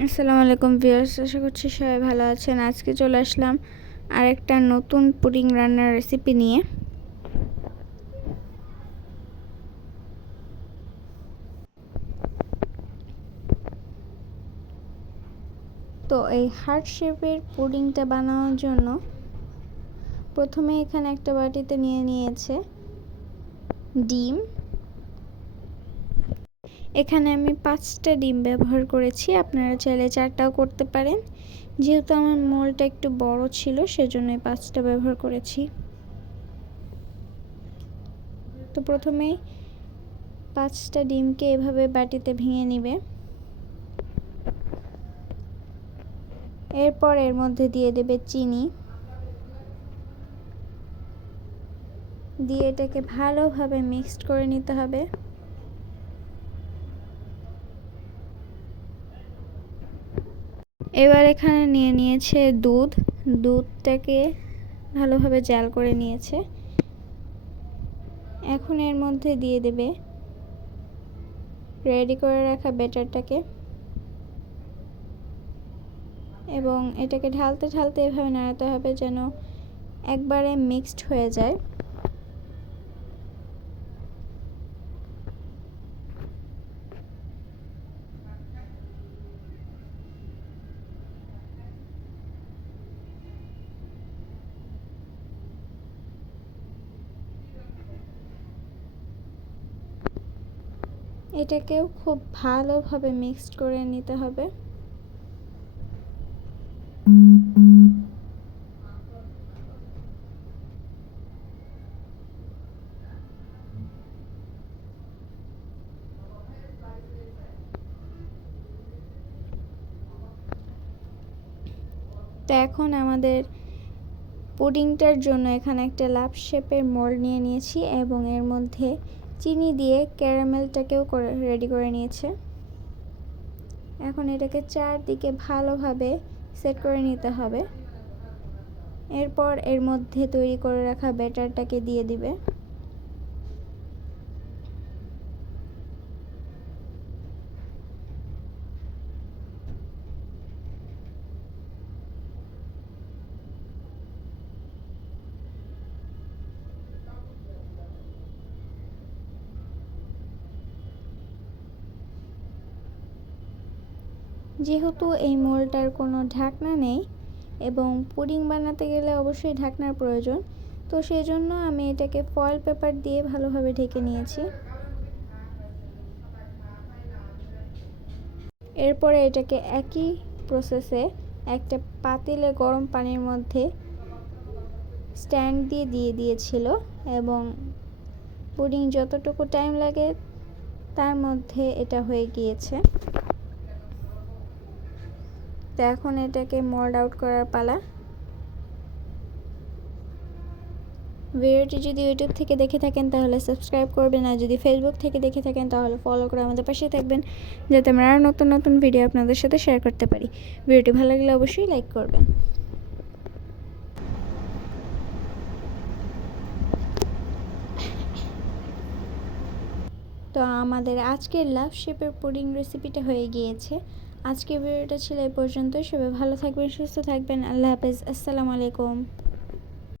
আসসালামু আলাইকুম ভিউয়ার্স, আশা করছি সবাই ভালো আছেন। আজকে চলে আসলাম আরেকটা নতুন পুডিং রান্নার রেসিপি নিয়ে। তো এই হার্ট শেপের পুডিংটা বানানোর জন্য প্রথমে এখানে একটা বাটিতে নিয়ে নিয়েছে ডিম। এখানে আমি 5টা ডিম ব্যবহার করেছি, আপনারা চাইলে 4টাও করতে পারেন। যেহেতু আমার মোলটা একটু বড় ছিল সেজন্য 5টা ব্যবহার করেছি। তো প্রথমেই 5টা ডিমকে এভাবে বাটিতে ভেঙে নিবে। এরপর এর মধ্যে দিয়ে দেবে চিনি, দিয়ে এটাকে ভালোভাবে মিক্সড করে নিতে হবে। এবার এখানে নিয়ে নিয়েছে দুধটাকে ভালোভাবে জাল করে নিয়েছে। এখন এর মধ্যে দিয়ে দেবে রেডি করে রাখা ব্যাটারটাকে এবং এটাকে ঢালতে ঢালতে এভাবে নাড়াতে হবে যেন একবারে মিক্সড হয়ে যায়। এটাকেও খুব ভালোভাবে মিক্সড করে নিতে হবে। তো এখন আমাদের পুডিংটার জন্য এখানে একটা লাভ শেপের মোল্ড নিয়ে নিয়েছি এবং এর মধ্যে চিনি দিয়ে ক্যারামেলটাকেও রেডি করে নিয়েছে। এখন এটাকে চারদিকে ভালোভাবে সেট করে নিতে হবে। এরপর এর মধ্যে তৈরি করে রাখা ব্যাটারটাকে দিয়ে দিবে। যেহেতু এই মোল্ডটার কোনো ঢাকনা নেই এবং পুডিং বানাতে গেলে অবশ্যই ঢাকনার প্রয়োজন, তো সেই জন্য আমি এটাকে ফয়েল পেপার দিয়ে ভালোভাবে ঢেকে নিয়েছি। এরপরে এটাকে একই প্রসেসে একটা পাতিলে গরম পানির মধ্যে স্ট্যান্ড দিয়ে দিয়েছিল এবং পুডিং যতটুকু টাইম লাগে তার মধ্যে এটা হয়ে গিয়েছে। তো এখন এটাকে মোল্ড আউট করার পালা। ভিডিওটি যদি ইউটিউব থেকে দেখে থাকেন তাহলে সাবস্ক্রাইব করবেন, আর যদি ফেসবুক থেকে দেখে থাকেন তাহলে ফলো করে আমাদের পাশে থাকবেন, যাতে আমরা আরও নতুন নতুন ভিডিও আপনাদের সাথে শেয়ার করতে পারি। ভিডিওটি ভালো লাগলে অবশ্যই লাইক করবেন। তো আমাদের আজকের লাভ শেপের পুডিং রেসিপিটা হয়ে গিয়েছে। আজকের ভিডিওটা ছিল এই পর্যন্ত। সবাই ভালো থাকবেন, সুস্থ থাকবেন। আল্লাহ হাফেজ, আসসালামু আলাইকুম।